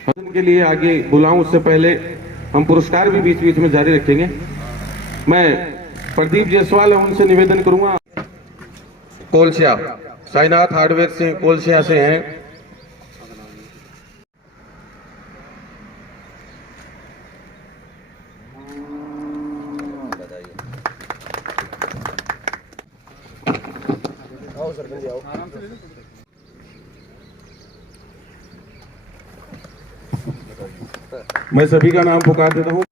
भजन के लिए आगे बुलाऊं उससे पहले हम पुरस्कार भी बीच बीच में जारी रखेंगे। मैं प्रदीप जायसवाल है, उनसे निवेदन करूंगा। कोलसिया साईनाथ हार्डवेयर से कोलसिया से हैं। मैं सभी का नाम पुकार देता हूं।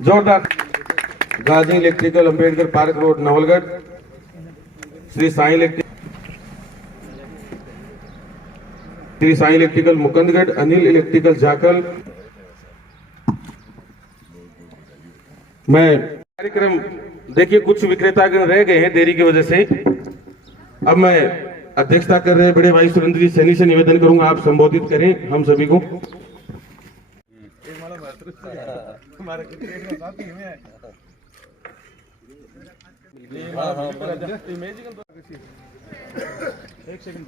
जोरदार। Ghazi electrical, Ambedkar park road, Nawalgarh. Shri Sai electrical Mukandgarh, Anil electrical Jakal. मैं कार्यक्रम देखिए, कुछ विक्रेतागण रह गए हैं देरी की वजह से। अब मैं अध्यक्षता कर रहे बड़े भाई सुरेंद्र जी सैनी से निवेदन करूंगा, आप संबोधित करें हम सभी को। एक सेकंड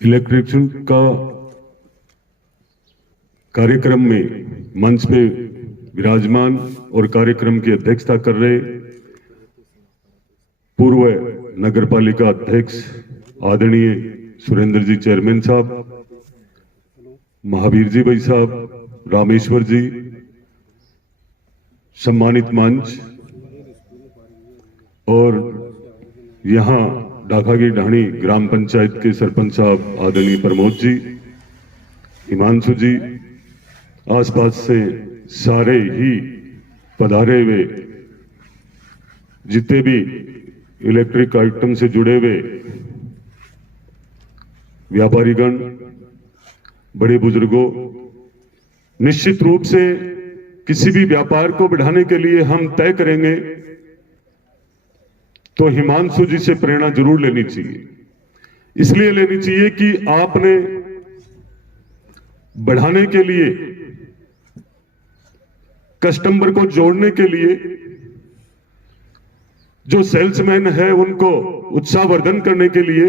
इलेक्ट्रिशियन का कार्यक्रम में मंच पे विराजमान और कार्यक्रम की अध्यक्षता कर रहे पूर्व नगर पालिका अध्यक्ष आदरणीय सुरेंद्र जी चेयरमैन साहब, महावीर जी भाई साहब, रामेश्वर जी, सम्मानित मंच और यहाँ डाकागी ढाणी ग्राम पंचायत के सरपंच साहब आदरणीय प्रमोद जी, हिमांशु जी, आसपास से सारे ही पधारे हुए जितने भी इलेक्ट्रिक आइटम से जुड़े हुए व्यापारीगण, बड़े बुजुर्गों, निश्चित रूप से किसी भी व्यापार को बढ़ाने के लिए हम तय करेंगे तो हिमांशु जी से प्रेरणा जरूर लेनी चाहिए। इसलिए लेनी चाहिए कि आपने बढ़ाने के लिए, कस्टमर को जोड़ने के लिए जो सेल्समैन है उनको उत्साहवर्धन करने के लिए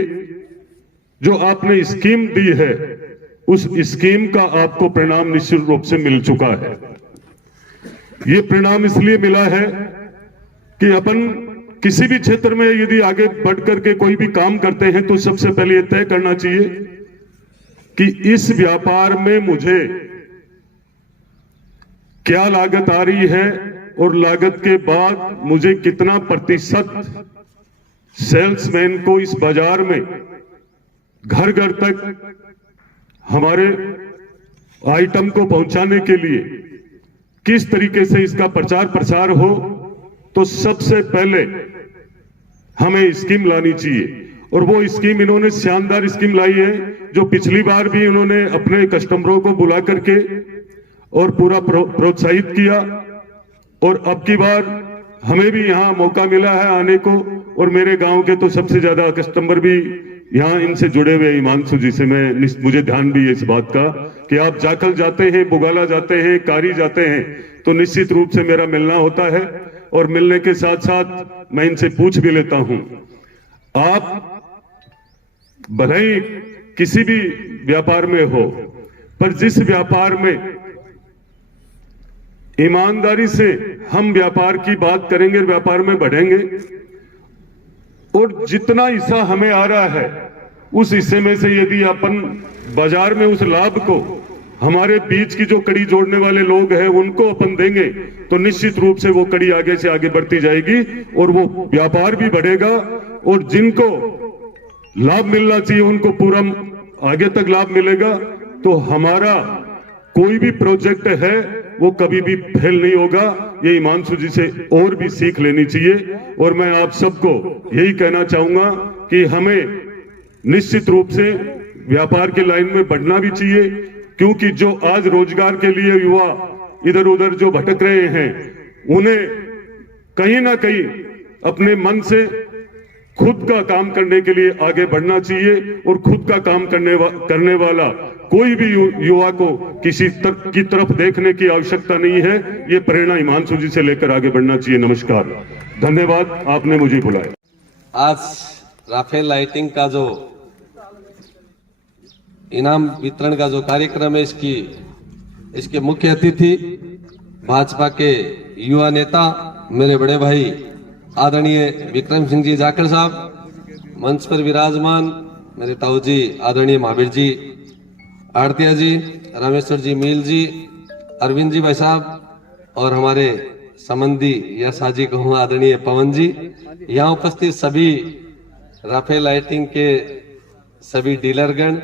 जो आपने स्कीम दी है, उस स्कीम का आपको परिणाम निश्चित रूप से मिल चुका है। यह परिणाम इसलिए मिला है कि अपन किसी भी क्षेत्र में यदि आगे बढ़ करके कोई भी काम करते हैं तो सबसे पहले यह तय करना चाहिए कि इस व्यापार में मुझे क्या लागत आ रही है और लागत के बाद मुझे कितना प्रतिशत सेल्समैन को इस बाजार में घर घर तक हमारे आइटम को पहुंचाने के लिए किस तरीके से इसका प्रचार प्रसार हो। तो सबसे पहले हमें स्कीम लानी चाहिए और वो स्कीम इन्होंने शानदार स्कीम लाई है, जो पिछली बार भी इन्होंने अपने कस्टमरों को बुला करके और पूरा प्रोत्साहित किया और अब की बार हमें भी यहाँ मौका मिला है आने को। और मेरे गांव के तो सबसे ज्यादा कस्टमर भी यहाँ इनसे जुड़े हुए हिमांशु जी से मुझे ध्यान भी है इस बात का कि आप जाकल जाते हैं, बुगाला जाते हैं, कारी जाते हैं तो निश्चित रूप से मेरा मिलना होता है। और मिलने के साथ साथ मैं इनसे पूछ भी लेता हूं, आप भले ही किसी भी व्यापार में हो, पर जिस व्यापार में ईमानदारी से हम व्यापार की बात करेंगे, व्यापार में बढ़ेंगे और जितना हिस्सा हमें आ रहा है उस हिस्से में से यदि अपन बाजार में उस लाभ को हमारे बीच की जो कड़ी जोड़ने वाले लोग हैं उनको अपन देंगे तो निश्चित रूप से वो कड़ी आगे से आगे बढ़ती जाएगी और वो व्यापार भी बढ़ेगा और जिनको लाभ मिलना चाहिए उनको पूरा आगे तक लाभ मिलेगा। तो हमारा कोई भी प्रोजेक्ट है वो कभी भी फेल नहीं होगा। ये हिमांशु जी से और भी सीख लेनी चाहिए और मैं आप सबको यही कहना चाहूंगा कि हमें निश्चित रूप से व्यापार की लाइन में बढ़ना भी चाहिए, क्योंकि जो आज रोजगार के लिए युवा इधर उधर जो भटक रहे हैं उन्हें कहीं ना कहीं अपने मन से खुद का काम करने के लिए आगे बढ़ना चाहिए और खुद का काम करने वाला कोई भी युवा को किसी की तरफ देखने की आवश्यकता नहीं है। ये प्रेरणा हिमांशु जी से लेकर आगे बढ़ना चाहिए। नमस्कार, धन्यवाद, आपने मुझे बुलाया। आज राफेल लाइटिंग का जो इनाम वितरण का जो कार्यक्रम है, इसके मुख्य अतिथि भाजपा के युवा नेता मेरे बड़े भाई आदरणीय विक्रम सिंह जी जाखड़ साहब, मंच पर विराजमान मेरे ताऊ जी आदरणीय महावीर जी आड़तिया जी, रामेश्वर जी मील जी, अरविंद जी भाई साहब और हमारे संबंधी या साजी कहूँ आदरणीय पवन जी, यहाँ उपस्थित सभी राफेल लाइटिंग के सभी डीलरगण,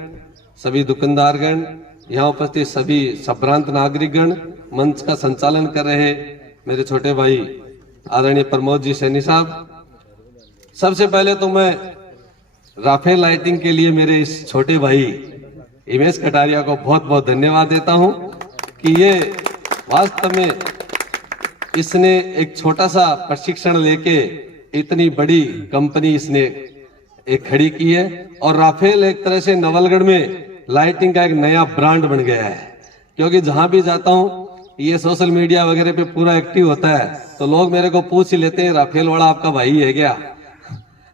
सभी दुकानदारगण, यहाँ उपस्थित सभी संभ्रांत नागरिकगण, मंच का संचालन कर रहे मेरे छोटे भाई आदरणीय प्रमोद जी सैनी साहब। सबसे पहले तो मैं राफेल लाइटिंग के लिए मेरे इस छोटे भाई हिमेश कटारिया को बहुत बहुत धन्यवाद देता हूं कि ये वास्तव में इसने एक छोटा सा प्रशिक्षण लेके इतनी बड़ी कंपनी इसने एक खड़ी की है और राफेल एक तरह से नवलगढ़ में लाइटिंग का एक नया ब्रांड बन गया है। क्योंकि जहां भी जाता हूं ये सोशल मीडिया वगैरह पे पूरा एक्टिव होता है तो लोग मेरे को पूछ ही लेते हैं राफेल वाला आपका भाई है क्या।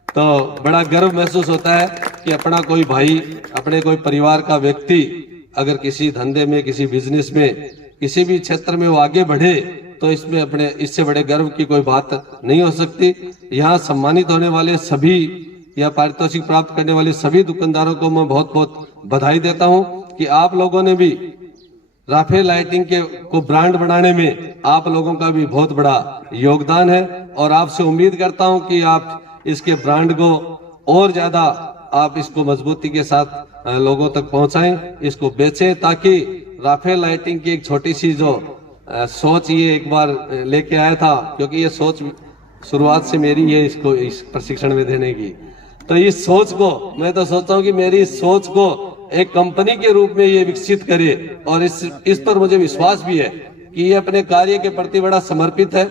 तो बड़ा गर्व महसूस होता है कि अपना कोई भाई, अपने कोई परिवार का व्यक्ति अगर किसी धंधे में, किसी बिजनेस में, किसी भी क्षेत्र में वो आगे बढ़े तो इसमें अपने इससे बड़े गर्व की कोई बात नहीं हो सकती। यहाँ सम्मानित होने वाले सभी या पारितोषिक प्राप्त करने वाले सभी दुकानदारों को मैं बहुत बहुत बधाई देता हूँ कि आप लोगों ने भी राफेल लाइटिंग को ब्रांड बनाने में आप लोगों का भी बहुत बड़ा योगदान है और आपसे उम्मीद करता हूँ कि आप इसके ब्रांड को और ज्यादा आप इसको मजबूती के साथ लोगों तक पहुंचाएं, इसको बेचें, ताकि राफेल लाइटिंग की एक छोटी सी जो सोच ये एक बार लेके आया था, क्योंकि ये सोच शुरुआत से मेरी है इसको इस प्रशिक्षण में देने की। तो इस सोच को मैं तो सोचता हूँ कि मेरी इस सोच को एक कंपनी के रूप में ये विकसित करे और इस पर मुझे विश्वास भी है कि ये अपने कार्य के प्रति बड़ा समर्पित है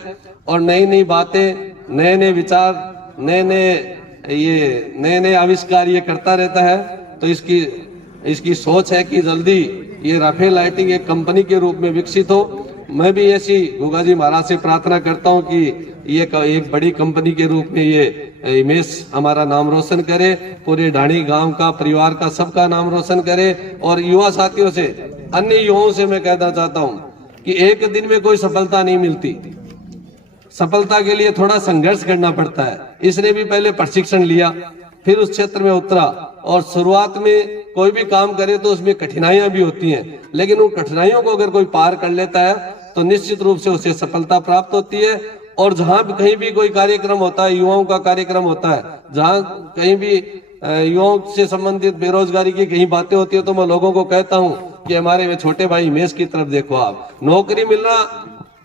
और नई नई बातें, नए नए विचार, नए नए आविष्कार ये करता रहता है। तो इसकी सोच है कि जल्दी ये राफेल लाइटिंग एक कंपनी के रूप में विकसित हो। मैं भी ऐसी गुगा जी महाराज से प्रार्थना करता हूं कि ये एक बड़ी कंपनी के रूप में ये हिमेश हमारा नाम रोशन करे, पूरे ढाणी गांव का, परिवार का, सबका नाम रोशन करे। और युवा साथियों से, अन्य युवाओं से मैं कहना चाहता हूं कि एक दिन में कोई सफलता नहीं मिलती, सफलता के लिए थोड़ा संघर्ष करना पड़ता है। इसने भी पहले प्रशिक्षण लिया, फिर उस क्षेत्र में उतरा और शुरुआत में कोई भी काम करे तो उसमें कठिनाइयां भी होती हैं, लेकिन उन कठिनाइयों को अगर कोई पार कर लेता है तो निश्चित रूप से उसे सफलता प्राप्त होती है। और जहां भी कहीं भी कोई कार्यक्रम होता है, युवाओं का कार्यक्रम होता है, जहां कहीं भी युवाओं से संबंधित बेरोजगारी की कहीं बातें होती है तो मैं लोगों को कहता हूं कि हमारे छोटे भाई हिमेश की तरफ देखो। आप नौकरी मिलना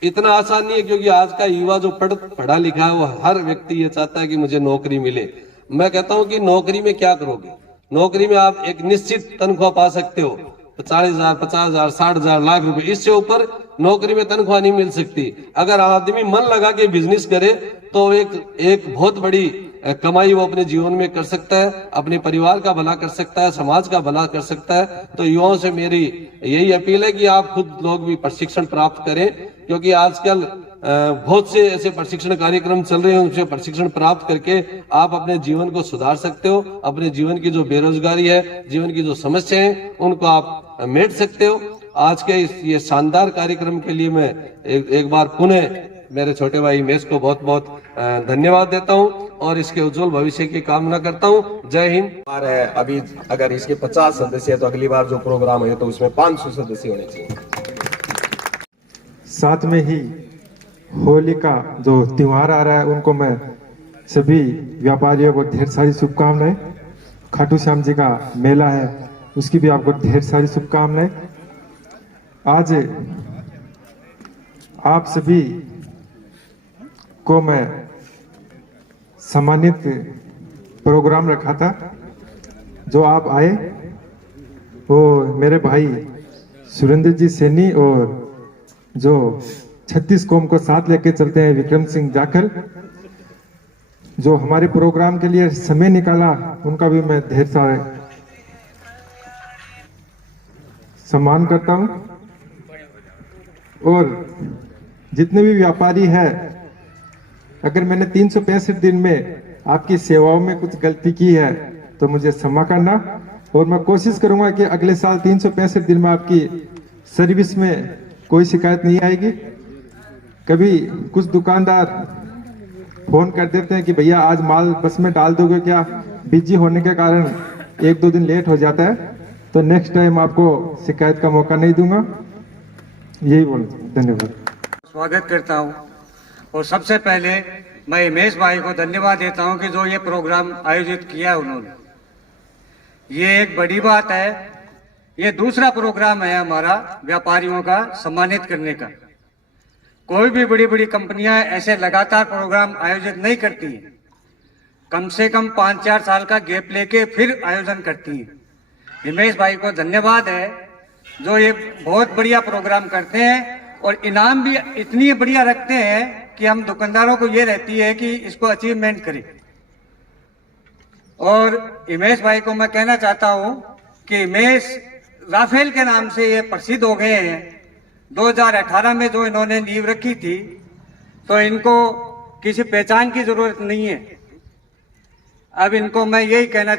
इतना आसान नहीं है, क्योंकि आज का युवा जो पढ़ा लिखा है वो हर व्यक्ति ये चाहता है कि मुझे नौकरी मिले। मैं कहता हूं कि नौकरी में क्या करोगे, नौकरी में आप एक निश्चित तनख्वाह पा सकते हो, 40,000, 50,000, 60,000, लाख रुपए, इससे ऊपर नौकरी में तनख्वाह नहीं मिल सकती। अगर आदमी मन लगा के बिजनेस करे तो एक बहुत बड़ी कमाई वो अपने जीवन में कर सकता है, अपने परिवार का भला कर सकता है, समाज का भला कर सकता है। तो युवाओं से मेरी यही अपील है कि आप खुद लोग भी प्रशिक्षण प्राप्त करें, क्योंकि आजकल बहुत से ऐसे प्रशिक्षण कार्यक्रम चल रहे हैं, उनसे प्रशिक्षण प्राप्त करके आप अपने जीवन को सुधार सकते हो, अपने जीवन की जो बेरोजगारी है, जीवन की जो समस्याएं हैं, उनको आप मेट सकते हो। आज के ये शानदार कार्यक्रम के लिए मैं एक बार पुनः मेरे छोटे भाई हिमेश को बहुत बहुत धन्यवाद देता हूं और इसके उज्जवल भविष्य की कामना करता हूं। जय हिंद। अभी अगर इसके 50 सदस्य है तो अगली बार जो प्रोग्राम है तो उसमें 500 सदस्य होने चाहिए। साथ में ही होली का जो त्योहार आ रहा है उनको मैं सभी व्यापारियों को ढेर सारी शुभकामनाएं। खाटू श्याम जी का मेला है उसकी भी आपको ढेर सारी शुभकामनाएं। आज आप सभी को मैं सम्मानित प्रोग्राम रखा था, जो आप आए वो मेरे भाई सुरेंद्र जी सैनी और जो 36 कौम को साथ लेके चलते हैं विक्रम सिंह जाखल, जो हमारे प्रोग्राम के लिए समय निकाला, उनका भी मैं ढेर सारे सम्मान करता हूं। और जितने भी व्यापारी हैं, अगर मैंने 365 दिन में आपकी सेवाओं में कुछ गलती की है तो मुझे क्षमा करना, और मैं कोशिश करूंगा कि अगले साल 365 दिन में आपकी सर्विस में कोई शिकायत नहीं आएगी। कभी कुछ दुकानदार फोन कर देते हैं कि भैया आज माल बस में डाल दोगे क्या, बिजी होने के कारण 1-2 दिन लेट हो जाता है, तो नेक्स्ट टाइम आपको शिकायत का मौका नहीं दूंगा। यही बोल, धन्यवाद। स्वागत करता हूं और सबसे पहले मैं हिमेश भाई को धन्यवाद देता हूं कि जो ये प्रोग्राम आयोजित किया उन्होंने, ये एक बड़ी बात है। ये दूसरा प्रोग्राम है हमारा व्यापारियों का सम्मानित करने का। कोई भी बड़ी बड़ी कंपनियां ऐसे लगातार प्रोग्राम आयोजित नहीं करती हैं, कम से कम 5-4 साल का गैप लेके फिर आयोजन करती हैं। हिमेश भाई को धन्यवाद है जो ये बहुत बढ़िया प्रोग्राम करते हैं और इनाम भी इतनी बढ़िया रखते हैं कि हम दुकानदारों को ये रहती है कि इसको अचीवमेंट करें। और हिमेश भाई को मैं कहना चाहता हूं कि हिमेश राफेल के नाम से ये प्रसिद्ध हो गए हैं। 2018 में जो इन्होंने नींव रखी थी, तो इनको किसी पहचान की जरूरत नहीं है। अब इनको मैं यही कहना